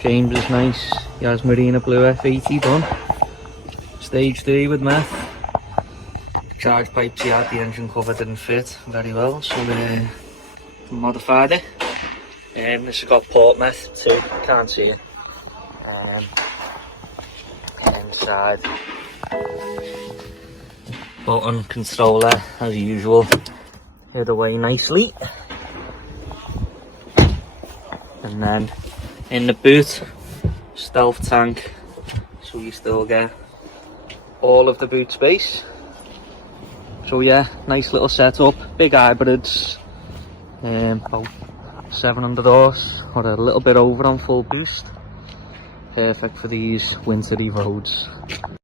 James is nice. He has Marina Blue F80 done. Stage 3 with meth. Charge pipes he had, the engine cover didn't fit very well, so modified it. This has got port meth too, can't see it. Inside, button controller as usual, hid away nicely. And then in the boot, stealth tank, so you still get all of the boot space. So yeah, nice little setup, big hybrids, about 700 horse or a little bit over on full boost. Perfect for these wintry roads.